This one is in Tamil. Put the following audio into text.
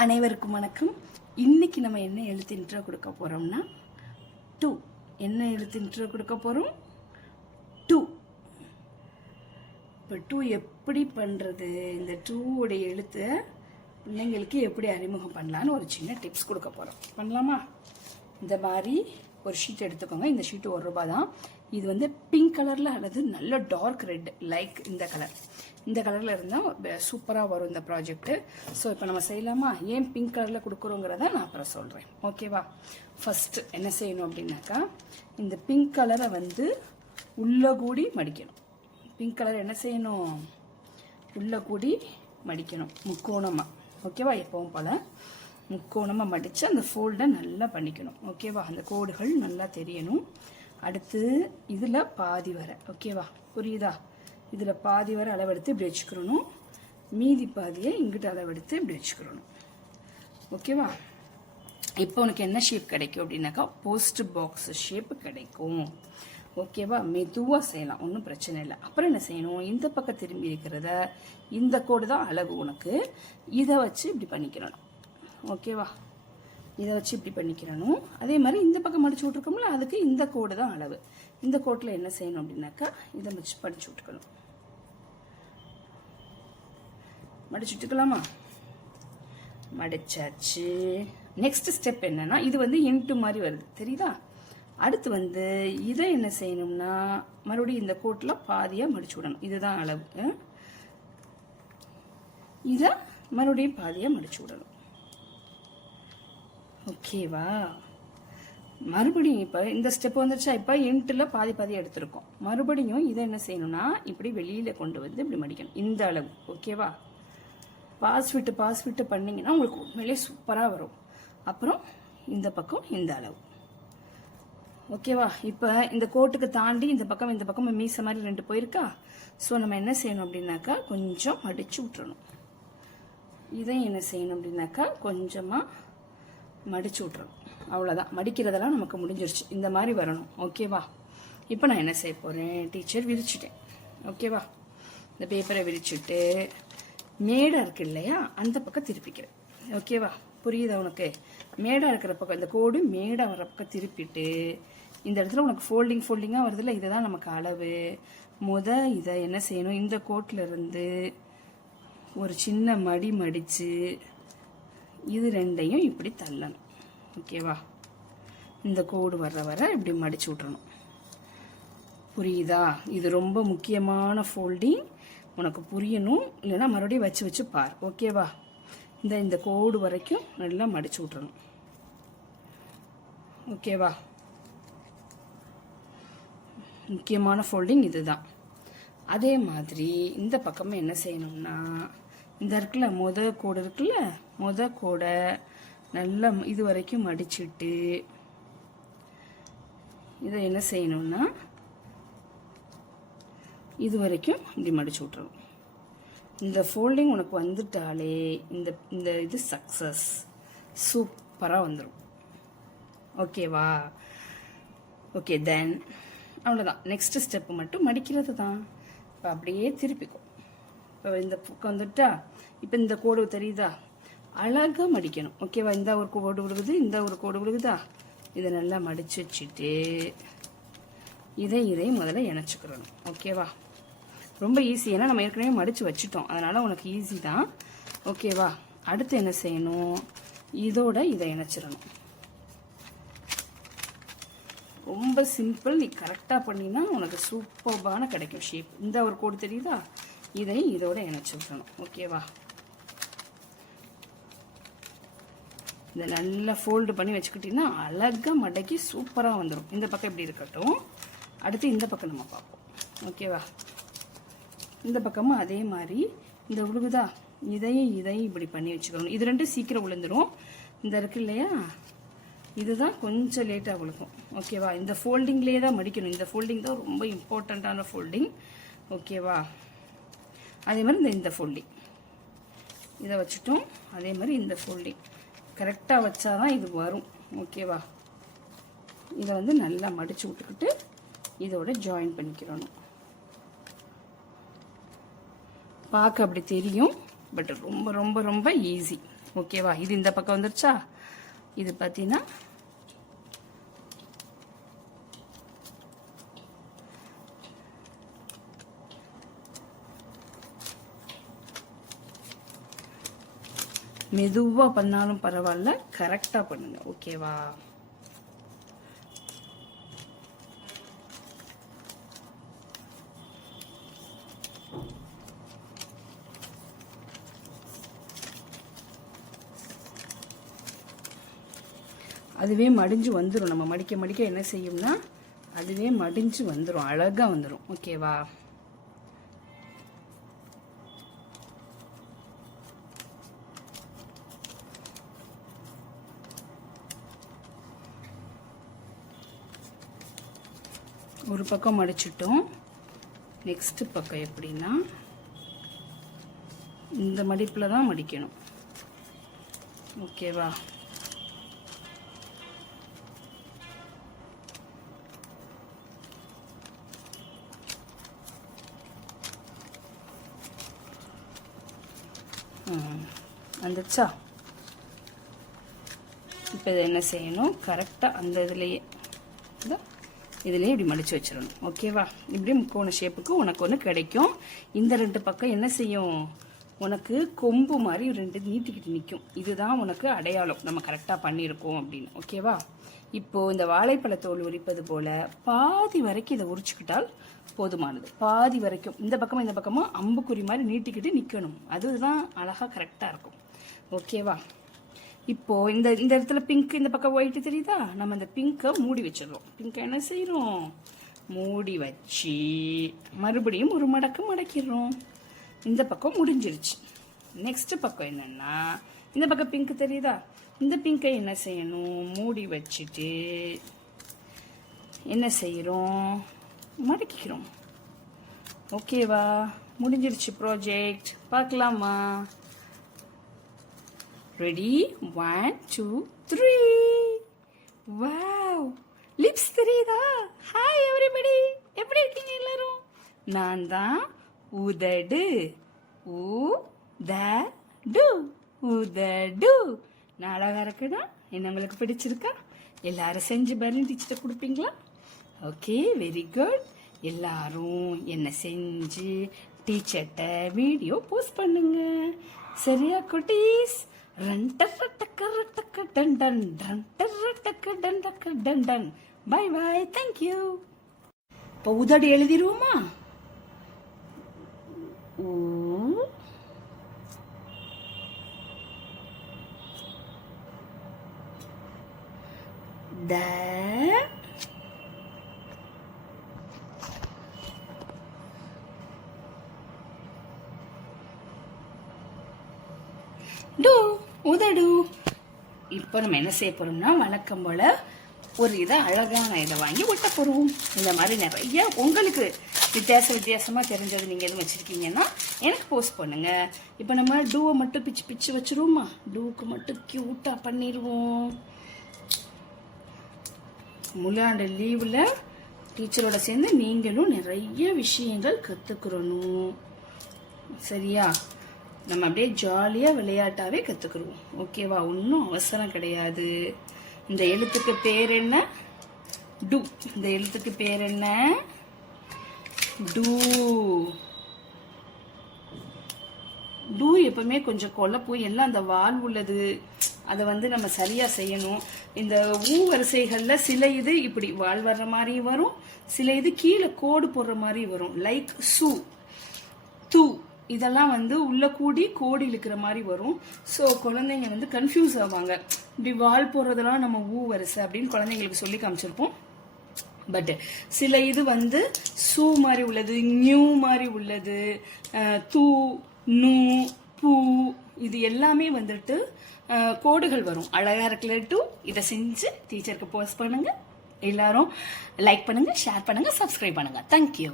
அனைவருக்கும் வணக்கம். இன்னைக்கு நம்ம என்ன எழுத்து இன்ட்ரோ கொடுக்க போறோம்னா டூ என்ன எழுத்து இன்ட்ரோ கொடுக்க போறோம்? டூ இப்போ டூ எப்படி பண்றது? இந்த டூவோடைய எழுத்தை பிள்ளைங்களுக்கு எப்படி அறிமுகம் பண்ணலான்னு ஒரு சின்ன டிப்ஸ் கொடுக்க போறோம். பண்ணலாமா? இந்த மாதிரி ஒரு ஷீட் எடுத்துக்கோங்க. இந்த ஷீட் ஒரு ரூபாய் தான். இது வந்து பிங்க் கலரில் அல்லது நல்ல டார்க் ரெட் லைக் இந்த கலர் இந்த கலரில் இருந்தால் சூப்பராக வரும் இந்த ப்ராஜெக்ட்டு ஸோ இப்போ நம்ம செய்யலாமா? ஏன் பிங்க் கலரில் கொடுக்குறோங்கிறத நான் அப்புறம் சொல்கிறேன் ஓகேவா ஃபஸ்ட்டு என்ன செய்யணும் அப்படின்னாக்கா இந்த பிங்க் கலரை வந்து உள்ளே கூடி மடிக்கணும். பிங்க் கலர் என்ன செய்யணும்? உள்ளே கூடி மடிக்கணும். முக்கோணமாக ஓகேவா எப்பவும் போல் முக்கோணமாக மடித்து அந்த ஃபோல்டை நல்லா பண்ணிக்கணும். ஓகேவா அந்த கோடுகள் நல்லா தெரியணும். அடுத்து இதில் பாதி வர ஓகேவா புரியுதா? இதில் பாதி வர அளவெடுத்து இப்படி வச்சுக்கிறணும் மீதி பாதியை இங்கிட்ட அளவெடுத்து இப்படி வச்சுக்கிறணும் ஓகேவா இப்போ உனக்கு என்ன ஷேப் கிடைக்கும் அப்படின்னாக்கா போஸ்ட் பாக்ஸ் ஷேப் கிடைக்கும். ஓகேவா மெதுவாக செய்யலாம் ஒன்றும் பிரச்சனை இல்லை. அப்புறம் என்ன செய்யணும்? இந்த பக்கம் திரும்பி இருக்கிறத இந்த கோடு தான் அழகு உனக்கு. இதை வச்சு இப்படி பண்ணிக்கிறணும் ஓகேவா இதை வச்சு இப்படி பண்ணிக்கிறணும். அதே மாதிரி இந்த பக்கம் மடிச்சு விட்ருக்கோம்ல அதுக்கு இந்த கோடு தான் அளவு. இந்த கோட்டில் என்ன செய்யணும் அப்படின்னாக்கா இதை வச்சு படிச்சு விட்டுக்கணும். மடிச்சு விட்டுக்கலாமா? மடிச்சாச்சு. நெக்ஸ்ட் ஸ்டெப் என்னன்னா இது வந்து இன்ட்டு மாதிரி வருது. தெரியுதா? அடுத்து வந்து இதை என்ன செய்யணும்னா மறுபடியும் இந்த கோட்டில் பாதியாக மடிச்சு விடணும். இதுதான் அளவு. இதை மறுபடியும் பாதியாக மடிச்சு விடணும். ஓகேவா மறுபடியும் இப்போ இந்த ஸ்டெப் வந்துருச்சா? இப்போ இன்ட்டில் பாதி பாதி எடுத்திருக்கோம். மறுபடியும் இதை என்ன செய்யணும்னா இப்படி வெளியில் கொண்டு வந்து இப்படி மடிக்கணும். இந்த அளவு. ஓகேவா பாஸ் விட்டு பாஸ் விட்டு பண்ணிங்கன்னா உங்களுக்கு உண்மையிலே சூப்பராக வரும். அப்புறம் இந்த பக்கம் இந்த அளவு. ஓகேவா இப்போ இந்த கோட்டுக்கு தாண்டி இந்த பக்கம் இந்த பக்கம் மீச மாதிரி ரெண்டு போயிருக்கா? ஸோ நம்ம என்ன செய்யணும் அப்படின்னாக்கா கொஞ்சம் அடித்து விட்டுறணும். இதையும் என்ன செய்யணும் அப்படின்னாக்கா கொஞ்சமாக மடிச்சு விட்டுறணும். அவ்வளோதான் மடிக்கிறதெல்லாம் நமக்கு முடிஞ்சிருச்சு. இந்த மாதிரி வரணும். ஓகேவா இப்போ நான் என்ன செய்ய போகிறேன் டீச்சர் விரிச்சிட்டேன். ஓகேவா இந்த பேப்பரை விரிச்சுட்டு மேடை இருக்கு இல்லையா? அந்த பக்கம் திருப்பிக்கிறேன். ஓகேவா புரியுதா உனக்கு? மேடாக இருக்கிற பக்கம் இந்த கோடு மேடா வர பக்கம் திருப்பிட்டு இந்த இடத்துல உனக்கு ஃபோல்டிங் ஃபோல்டிங்காக வருதுல்ல? இதுதான் நமக்கு அளவு. முத இதை என்ன செய்யணும்? இந்த கோட்டில் இருந்து ஒரு சின்ன மடி மடித்து இது ரெண்டையும் இப்படி தள்ளணும். ஓகேவா இந்த கோடு வர்ற வர இப்படி மடிச்சு விட்றணும் புரியுதா? இது ரொம்ப முக்கியமான ஃபோல்டிங் உனக்கு புரியணும். இல்லைன்னா மறுபடியும் வச்சு வச்சு பார். ஓகேவா இந்த இந்த கோடு வரைக்கும் நல்லா மடிச்சு விட்றணும் ஓகேவா முக்கியமான ஃபோல்டிங் இதுதான். அதே மாதிரி இந்த பக்கமும் என்ன செய்யணும்னா இந்த இருக்குல்ல முத கோடு இருக்குல்ல முத கோடை நல்லா இது வரைக்கும் மடிச்சுட்டு இதை என்ன செய்யணும்னா இது வரைக்கும் இப்படி மடிச்சு விட்றணும் இந்த ஃபோல்டிங் உனக்கு வந்துட்டாலே இந்த இந்த இது சக்ஸஸ் சூப்பராக வந்துடும் ஓகேவா ஓகே தென் அவ்வளோதான் நெக்ஸ்ட் ஸ்டெப் மட்டும் மடிக்கிறது தான். இப்போ அப்படியே திருப்பிக்கும். இப்போ இந்த புக்கு வந்துட்டா இப்போ இந்த கோடு தெரியுதா? அழகாக மடிக்கணும். ஓகேவா இந்த ஒரு கோடு விழுகுது இந்த ஒரு கோடு விழுகுதா இதை நல்லா மடிச்சு வச்சுட்டு இதை இதை முதல்ல இணைச்சிக்கிறணும். ஓகேவா ரொம்ப ஈஸி ஏன்னா நம்ம ஏற்கனவே மடித்து வச்சுட்டோம். அதனால் உனக்கு ஈஸி தான். ஓகேவா அடுத்து என்ன செய்யணும்? இதோட இதை இணைச்சிடணும். ரொம்ப சிம்பிள் நீ கரெக்டாக பண்ணினா உனக்கு சூப்பர்பான கிடைக்கும் ஷேப் இந்த ஒரு கோடு தெரியுதா? இதை இதோட இணைச்சி விடணும் ஓகேவா இதை நல்லா ஃபோல்டு பண்ணி வச்சுக்கிட்டிங்கன்னா அழகாக மடக்கி சூப்பராக வந்துடும் இந்த பக்கம் இப்படி இருக்கட்டும். அடுத்து இந்த பக்கம் நம்ம பார்ப்போம். ஓகேவா இந்த பக்கமும் அதே மாதிரி. இந்த உழுகுதா? இதையும் இதையும் இப்படி பண்ணி வச்சுக்கணும். இது ரெண்டும் சீக்கிரம் விழுந்துடும் இந்த இருக்கு இல்லையா? இதுதான் கொஞ்சம் லேட்டாக விழுக்கும் ஓகேவா இந்த ஃபோல்டிங்லேயே தான் மடிக்கணும். இந்த ஃபோல்டிங் தான் ரொம்ப இம்பார்ட்டண்ட்டான ஃபோல்டிங் ஓகேவா அதே மாதிரி இந்த இந்த ஃபோல்டிங் இதை வச்சுட்டோம். அதே மாதிரி இந்த ஃபோல்டிங் கரெக்டாக வச்சா தான் இது வரும். ஓகேவா இதை வந்து நல்லா மடித்து விட்டுக்கிட்டு இதோட ஜாயின் பண்ணிக்கிறணும். பார்க்க அப்படி தெரியும் பட் ரொம்ப ரொம்ப ரொம்ப ஈஸி ஓகேவா இது இந்த பக்கம் வந்துருச்சா? இது பார்த்தீங்கன்னா மெதுவாக பண்ணாலும் பரவாயில்ல. கரெக்டாக பண்ணுங்க. ஓகேவா அதுவே மடிஞ்சு வந்துடும் நம்ம மடிக்க மடிக்க என்ன செய்யும்னா அதுவே மடிஞ்சு வந்துடும் அழகாக வந்துடும் ஓகேவா ஒரு பக்கம் மடிச்சிட்டோம். நெக்ஸ்ட் பக்கம் எப்படின்னா இந்த மடிப்பில் தான் மடிக்கணும். ஓகேவா வந்துச்சா? இப்போ இதை என்ன செய்யணும்? கரெக்டாக அந்த இதுலேயே. இதோ இதுலேயே இப்படி மடிச்சு வச்சிடணும் ஓகேவா இப்படி முக்கோண ஷேப்புக்கு உனக்கு ஒன்று கிடைக்கும். இந்த ரெண்டு பக்கம் என்ன செய்யும்? உனக்கு கொம்பு மாதிரி ரெண்டு நீட்டிக்கிட்டு நிற்கும் இதுதான் உனக்கு அடையாளம். நம்ம கரெக்டாக பண்ணியிருக்கோம் அப்படின்னு. ஓகேவா இப்போது இந்த வாழைப்பழத்தோல் உரிப்பது போல் பாதி வரைக்கும் இதை உரிச்சுக்கிட்டால் போதுமானது. பாதி வரைக்கும். இந்த பக்கமும் இந்த பக்கமும் அம்புக்குறி மாதிரி நீட்டிக்கிட்டு நிற்கணும் அதுதான் அழகாக கரெக்டாக இருக்கும். ஓகேவா இப்போ இந்த இந்த இடத்துல பிங்க் இந்த பக்கம் ஒயிட் தெரியுதா? நம்ம இந்த பிங்கை மூடி வச்சிடுறோம். பிங்க் என்ன செய்யறோம் மூடி வச்சு மறுபடியும் ஒரு மடக்கு மடக்கிடுறோம். இந்த பக்கம் முடிஞ்சிருச்சு. நெக்ஸ்ட் பக்கம் என்னன்னா இந்த பக்கம் பிங்க் தெரியுதா? இந்த பிங்கை என்ன செய்யணும்? மூடி வச்சுட்டு என்ன செய்கிறோம் மடக்கிக்கிறோம். ஓகேவா முடிஞ்சிருச்சு ப்ராஜெக்ட் பார்க்கலாமா? Ready one two three wow lips தெரியுதா? ஹாய் எவ்ரிபடி எப்படி இருக்கீங்க எல்லாரும்? நான் தான் உதடு. உ த டு உதடு. நான் அழகாக இருக்குதா என்ன உங்களுக்கு பிடிச்சிருக்கா? எல்லாரும் செஞ்சு பரணி டீச்சர்கிட்ட கொடுப்பீங்களா? ஓகே வெரி குட் எல்லாரும் என்ன செஞ்சு டீச்சர்கிட்ட வீடியோ போஸ்ட் பண்ணுங்க. சரியா குட்டீஸ்? பை பாய் தேங்க்யூ இப்போ உதடு எழுதிருவோமா? த. Do. உதடு. இப்போ நம்ம என்ன செய்ய போகிறோம்னா வழக்கம் போல் ஒரு இதை அழகான இதை வாங்கி ஒட்ட போடுவோம் இந்த மாதிரி நிறைய உங்களுக்கு வித்தியாச வித்தியாசமாக தெரிஞ்சது நீங்கள் எதுவும் வச்சுருக்கீங்கன்னா எனக்கு போஸ்ட் பண்ணுங்கள் இப்போ நம்ம டூவை மட்டும் பிச்சு பிச்சு வச்சிருவோமா? டூவுக்கு மட்டும் க்யூட்டாக பண்ணிடுவோம் முழாண்டு லீவில் டீச்சரோட சேர்ந்து நீங்களும் நிறைய விஷயங்கள் கற்றுக்கிறணும் சரியா? நம்ம அப்படியே ஜாலியாக விளையாட்டாகவே கற்றுக்குருவோம் ஓகேவா ஒன்றும் அவசரம் கிடையாது. இந்த எழுத்துக்கு பேர் என்ன? டு இந்த எழுத்துக்கு பேர் என்ன? டூ டூ எப்பவுமே கொஞ்சம் குழப்பு எல்லாம் அந்த வால் உள்ளது. அதை வந்து நம்ம சரியாக செய்யணும். இந்த ஊ வரிசைகளில் சில இது இப்படி வால் வர்ற மாதிரி வரும். சில இது கீழே கோடு போடுற மாதிரி வரும். லைக் சு தூ இதெல்லாம் வந்து உள்ள கூடி கோடி இழுக்கிற மாதிரி வரும். ஸோ குழந்தைங்க வந்து கன்ஃபியூஸ் ஆவாங்க. இப்படி வால் போடுறதெல்லாம் நம்ம ஊ வரிசை அப்படின்னு குழந்தைங்களுக்கு சொல்லி காமிச்சிருப்போம். பட் சில இது வந்து சூ மாதிரி உள்ளது நியூ மாதிரி உள்ளது தூ நூ பூ இது எல்லாமே வந்துட்டு கோடுகள் வரும். அழகாக இருக்கல டூ இதை செஞ்சு டீச்சருக்கு போஸ்ட் பண்ணுங்க. எல்லாரும் லைக் பண்ணுங்க ஷேர் பண்ணுங்க சப்ஸ்கிரைப் பண்ணுங்க. தேங்க்யூ